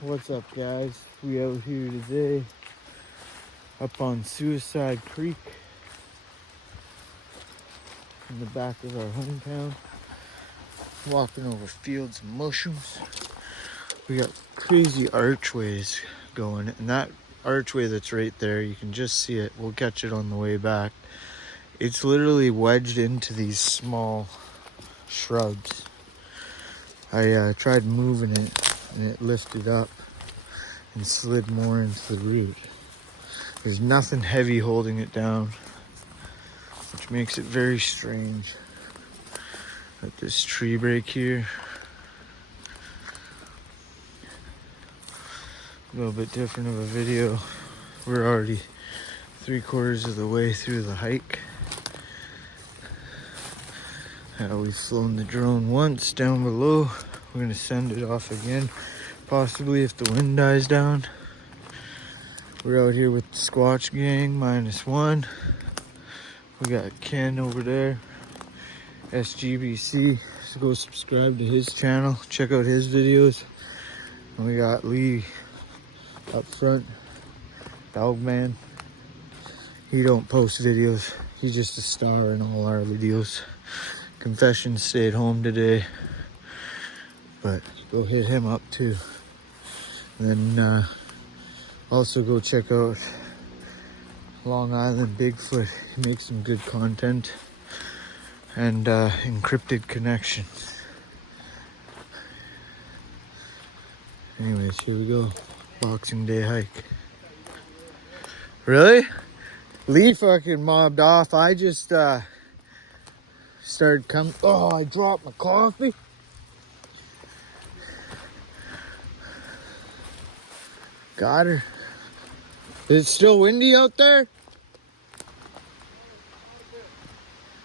What's up, guys? We out here today up on Suicide Creek in the back of our hometown, walking over fields of mushrooms. We got crazy archways going, and that archway that's right there, you can just see it. We'll catch it on the way back. It's literally wedged into these small shrubs. I tried moving it and it lifted up and slid more into the root. There's nothing heavy holding it down, which makes it very strange. Got this tree break here. A little bit different of a video. We're already 3/4 of the way through the hike. We've flown the drone once down below. We're gonna send it off again, possibly if the wind dies down. We're out here with the Squatch Gang -1. We got Ken over there, SGBC. So go subscribe to his channel, check out his videos. And we got Lee up front, Dog Man. He don't post videos. He's just a star in all our videos. Confession stayed home today, but go hit him up too. And then also go check out Long Island Bigfoot. He makes some good content. And Encrypted Connections. Anyways, here we go. Boxing Day hike. Really? Lee fucking mobbed off. I just started coming. Oh, I dropped my coffee. Got her. Is it still windy out there?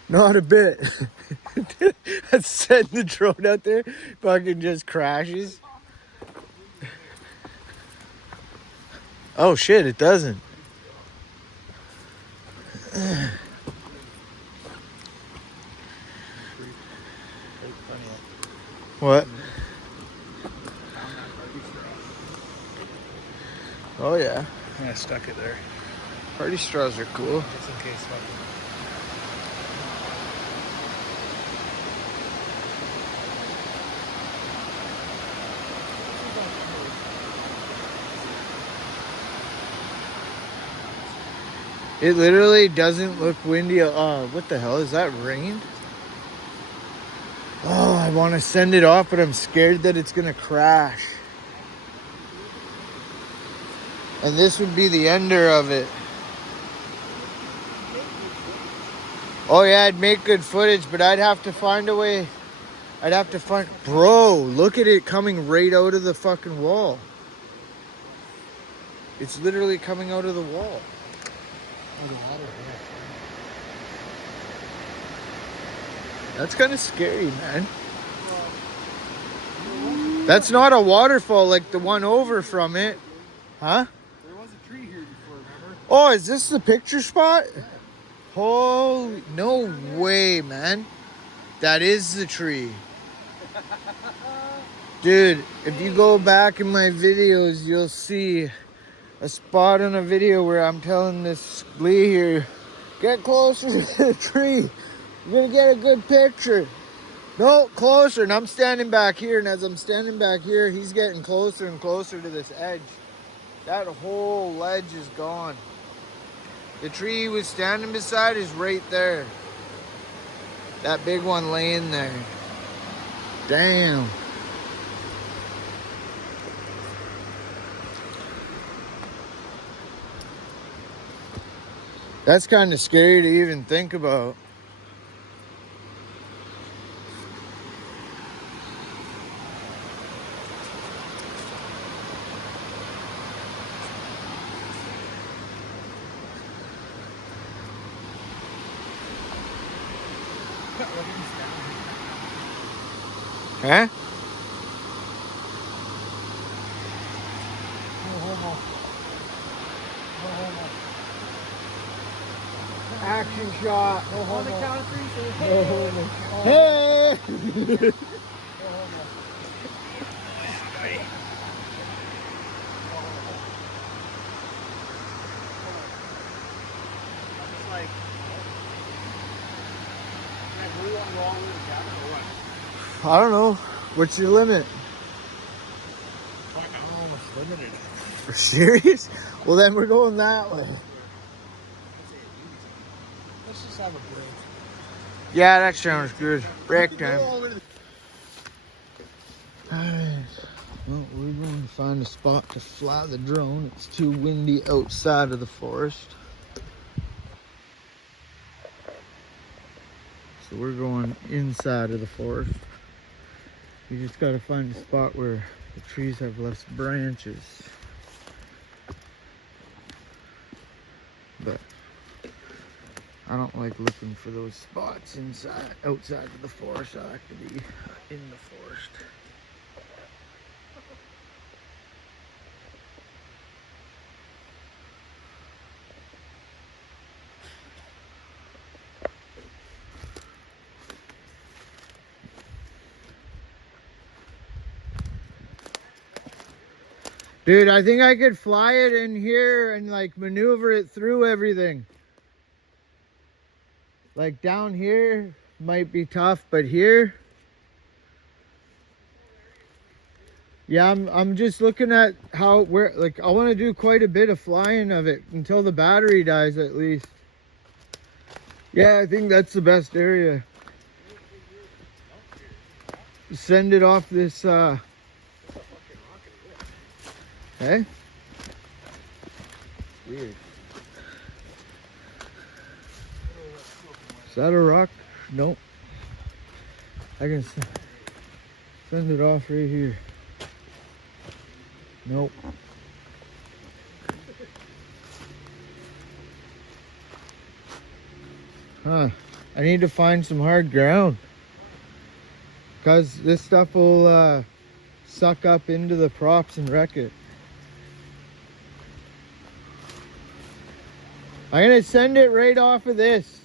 Not a bit. Let's send the drone out there. Fucking just crashes. Oh shit, it doesn't. What? Oh yeah. Yeah, I stuck it there. Party straws are cool. Just in case. It literally doesn't look windy. Oh, what the hell? Is that rain? Oh, I want to send it off, but I'm scared that it's going to crash. And this would be the ender of it. Oh yeah, I'd make good footage, but I'd have to find a way. I'd have to find... Bro, look at it coming right out of the fucking wall. It's literally coming out of the wall. That's kind of scary, man. That's not a waterfall like the one over from it. Huh? There was a tree here before, remember? Oh, is this the picture spot? Holy, no way, man. That is the tree. Dude, if you go back in my videos, you'll see a spot on a video where I'm telling this Lee here, get closer to the tree. You're gonna get a good picture. No, closer. And I'm standing back here, and as I'm standing back here, he's getting closer and closer to this edge. That whole ledge is gone. The tree he was standing beside is right there. That big one laying there. Damn. That's kind of scary to even think about. Huh? Action shot. On the count of three, Hey! I don't know. What's your limit? Fuck, I'm almost limited. For serious? Well, then we're going that way. Let's just have a break. Yeah, that sounds good. Break time. Alright. Well, we're going to find a spot to fly the drone. It's too windy outside of the forest. So we're going inside of the forest. You just got to find a spot where the trees have less branches. But I don't like looking for those spots outside of the forest. I like to be in the forest. Dude, I think I could fly it in here and like maneuver it through everything. Like down here might be tough, but here, yeah, I'm just looking at where like I want to do quite a bit of flying of it until the battery dies at least. Yeah, I think that's the best area. Send it off this hey? Weird. Is that a rock? Nope. I can send it off right here. Nope. Huh. I need to find some hard ground. Because this stuff will suck up into the props and wreck it. I'm going to send it right off of this.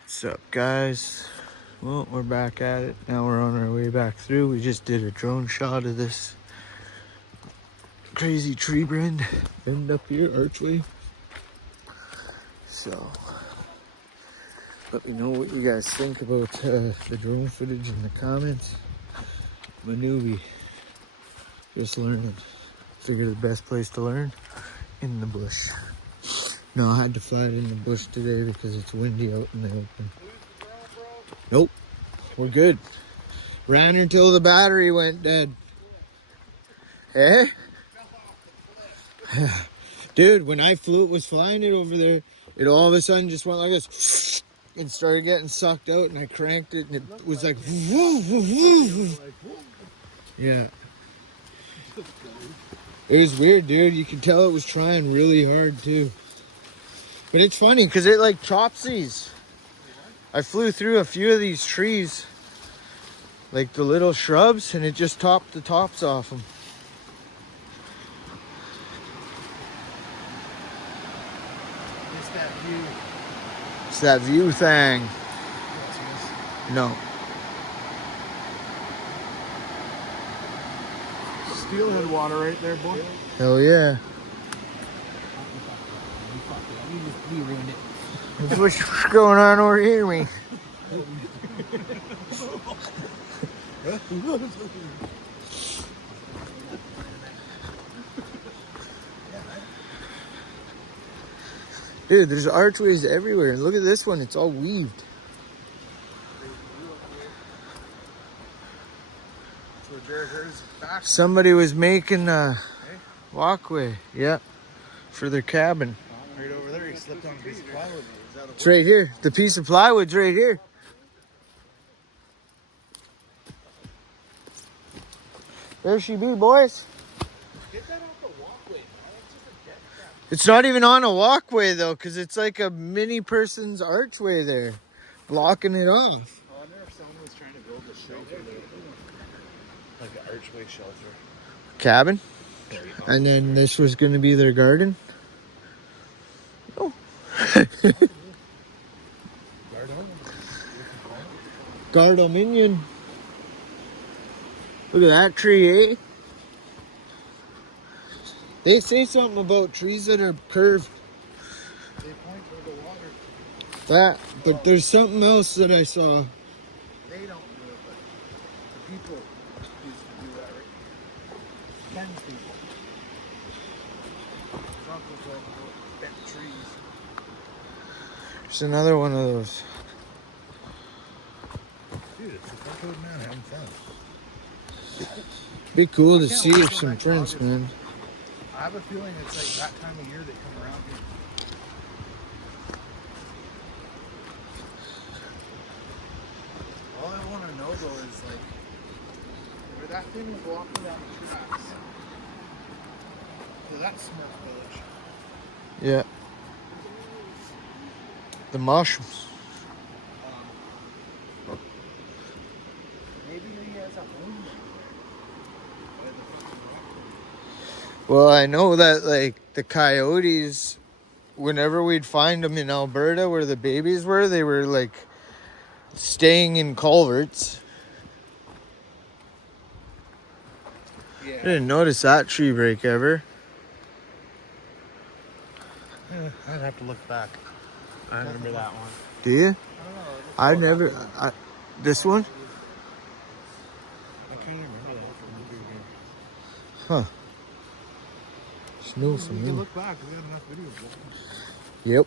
What's up, guys? Well, we're back at it. Now we're on our way back through. We just did a drone shot of this crazy tree bend up here, archway. So, let me know what you guys think about the drone footage in the comments. I'm a newbie, just learning. Figure the best place to learn, in the bush. No, I had to fly it in the bush today because it's windy out in the open. Nope, we're good. Ran her till the battery went dead. Eh? Dude, when I was flying it over there, it all of a sudden just went like this and started getting sucked out, and I cranked it and it was like woo, woo, woo. Yeah. It was weird, dude. You could tell it was trying really hard too. But it's funny because it like chops these. I flew through a few of these trees, like the little shrubs, and it just topped the tops off them. It's that view. It's that view thing. No. Steelhead water right there, boy. Hell yeah. We ruined it. What's going on over here, me? Dude, there's archways everywhere. Look at this one, it's all weaved. Somebody was making a walkway, yeah, for their cabin. Right over there, he slipped on a piece of plywood. It's right here. The piece of plywood's right here. There she be, boys. Get that off the walkway, man. It's just a death trap. It's not even on a walkway, though, because it's like a mini person's archway there, blocking it off. I wonder if someone was trying to build a shelter there. Like an archway shelter. Cabin. And then this was going to be their garden. Oh. Gardominion. Look at that tree, eh? They say something about trees that are curved. They point toward the That, but there's something else that I saw. They don't do it, but the people used to do that, right? Ken's people. His uncle told him about bent trees. There's another one of those. Dude, it's a fucking old man having fun. Be cool to I can't see wait if till some next prints, August. man. I have a feeling it's like that time of year they come around here. All I want to know though is like, where that thing was walking down the tracks. So that's Smurf Village. Yeah. The mushrooms. Maybe he has a home there. Well, I know that like the coyotes, whenever we'd find them in Alberta where the babies were, they were like staying in culverts. I Yeah. didn't notice that tree break ever. I'd have to look back. I remember that one. Do you? I don't know. I never. This one? I can't remember that. Huh. It's new for We can me. look back. We got enough videos. Yep.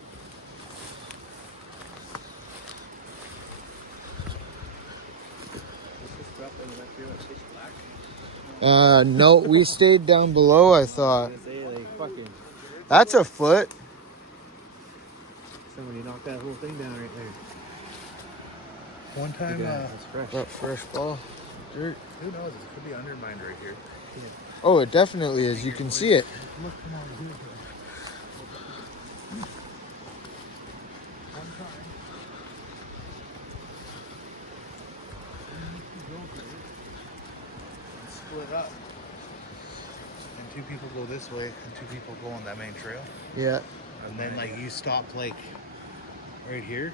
No, we stayed down below, I thought. That's a foot. Somebody knocked that whole thing down right there. One time, That's fresh. That fresh ball. Dirt. who knows? It could be undermined right here. Oh, it definitely is. You can see it. Look from out here. One time. And split up. And two people go this way, and two people go on that main trail. Yeah. And then, like, you stop, like, right here.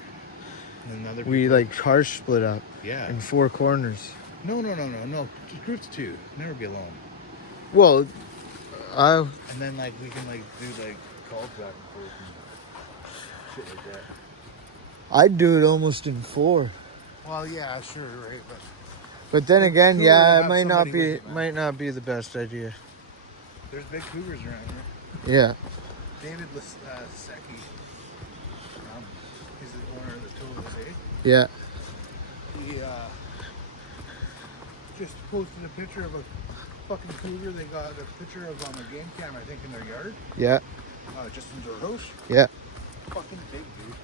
And another We people- like car split up Yeah. in four corners. No. Just groups of two. Never be alone. Well, I And then, like, we can, like, do, like, calls back and forth and shit like that. I'd do it almost in four. Well, yeah, sure, right, but But then again, Cool to yeah, it have might not somebody be with you, man. might not be the best idea. there's big cougars around here. Yeah. David Secchi, he's the owner of the Total Aid. Yeah. He just posted a picture of a fucking cougar. They got a picture of on a game cam, I think, in their yard, Yeah. just in their house. Yeah. Fucking big, dude.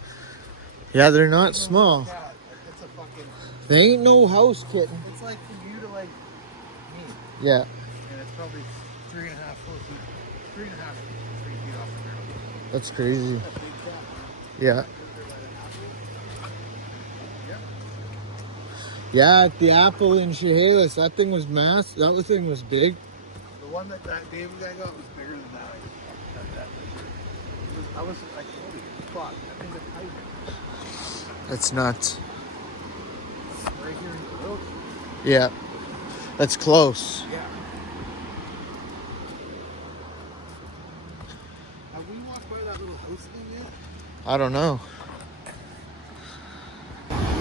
Yeah, they're not It's small. cat. It's a fucking. They ain't no house kitten. It's like from you to like me, Yeah. and it's probably 3.5 feet, 3.5 feet, 3 feet off the ground. That's crazy. That big cat. Yeah. Yeah. Yeah, at the Apple in Chehalis, that thing was massive. That thing was big. The one that David guy got was bigger than that. I was like, holy fuck, that thing's a tiger. That's nuts. Right here in the road. Yeah. That's close. Yeah. Have we walked by that little house thing yet? I don't know.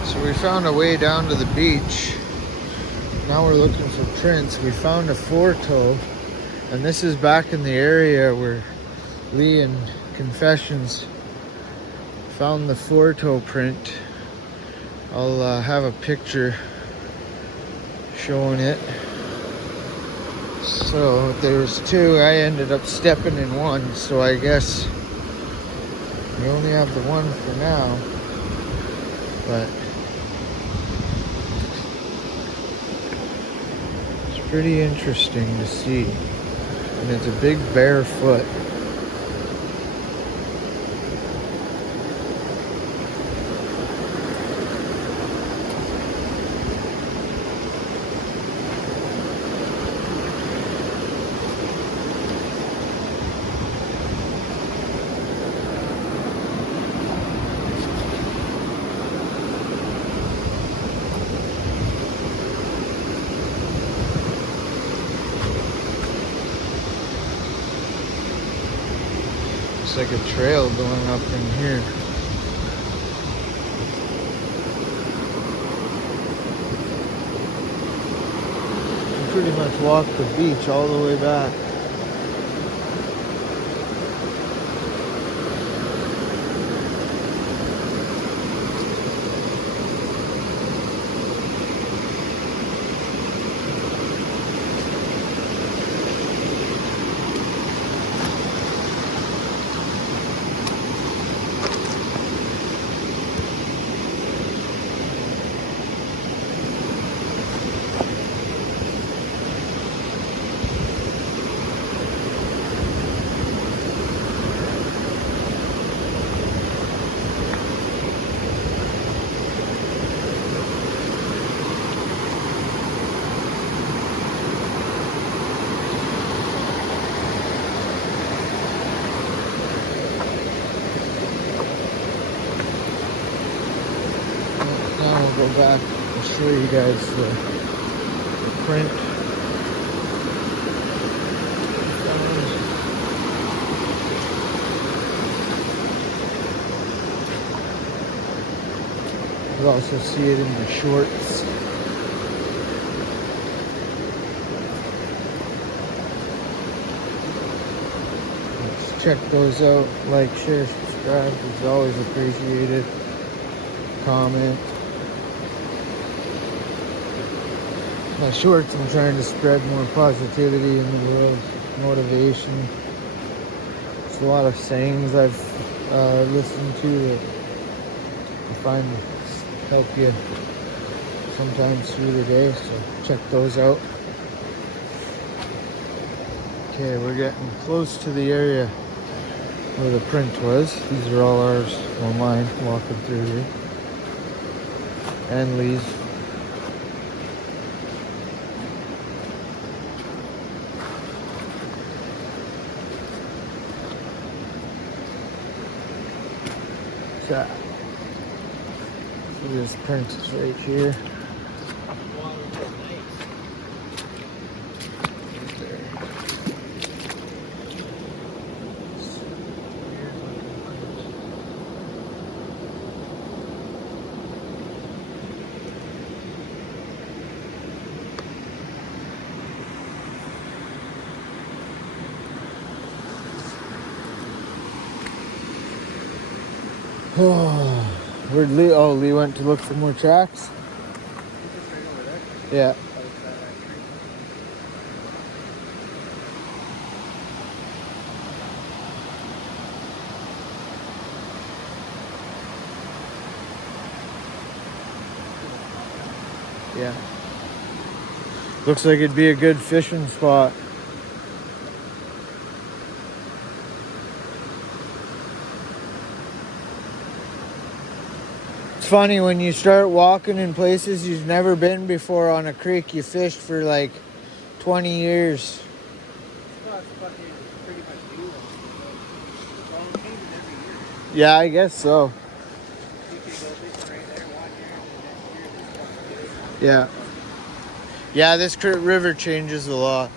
So we found a way down to the beach. Now we're looking for prints. We found a four-toe, and this is back in the area where Lee and Confessions found the four-toe print. I'll have a picture showing it. So there's two. I ended up stepping in one, so I guess we only have the one for now. But it's pretty interesting to see. And it's a big bare foot. It's like a trail going up in here. pretty much walk the beach all the way back. Now we'll go back and show you guys the print. You can also see it in the shorts. Let's check those out. Like, share, subscribe. It's always appreciated. Comment. My shorts, I'm trying to spread more positivity in the world, motivation. There's a lot of sayings I've listened to that I find help you sometimes through the day, so check those out. Okay, we're getting close to the area where the print was. These are all ours, well mine, walking through here. And Lee's. So this print is right here. Oh, where'd Lee? Oh, Lee went to look for more tracks. Yeah. Yeah. Looks like it'd be a good fishing spot. It's funny when you start walking in places you've never been before on a creek, you fished for like 20 years. Well, it's fucking pretty much new. It's all changing every year. Yeah, I guess so. You could go fishing right there 1 year, and the next year there's fucking good. Yeah. Yeah, this river changes a lot.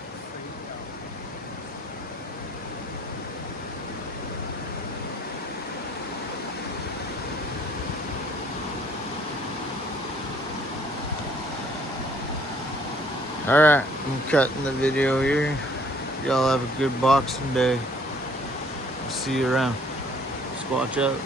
Alright, I'm cutting the video here. Y'all have a good Boxing Day. I'll see you around. Just watch out.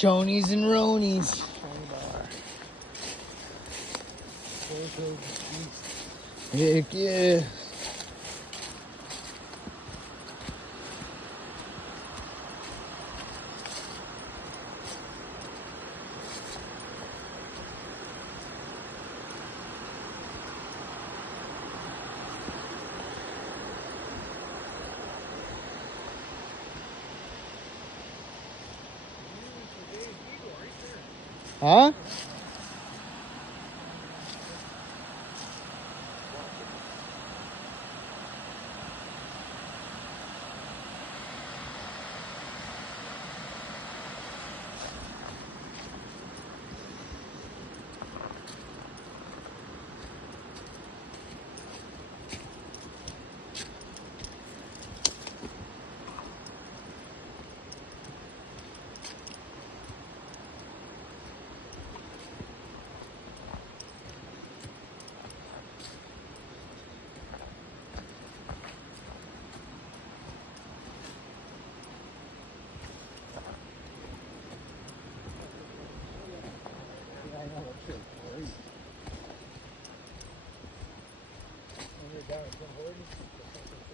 Chonies and Ronies. Tony bar. Photos of Heck yeah. Huh?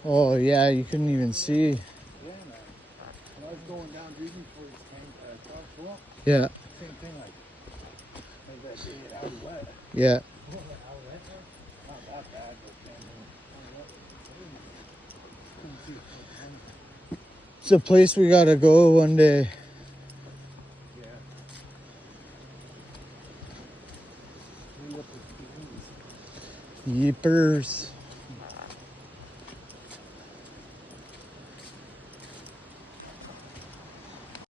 Oh yeah, you couldn't even see. Yeah, man. When I was going down digging for this tank, dog swamp, Yeah, same thing, like that day it was wet. yeah. Not that bad, but then couldn't see it. It's a place we gotta go one day. Yeah. Meet up with the Yeepers.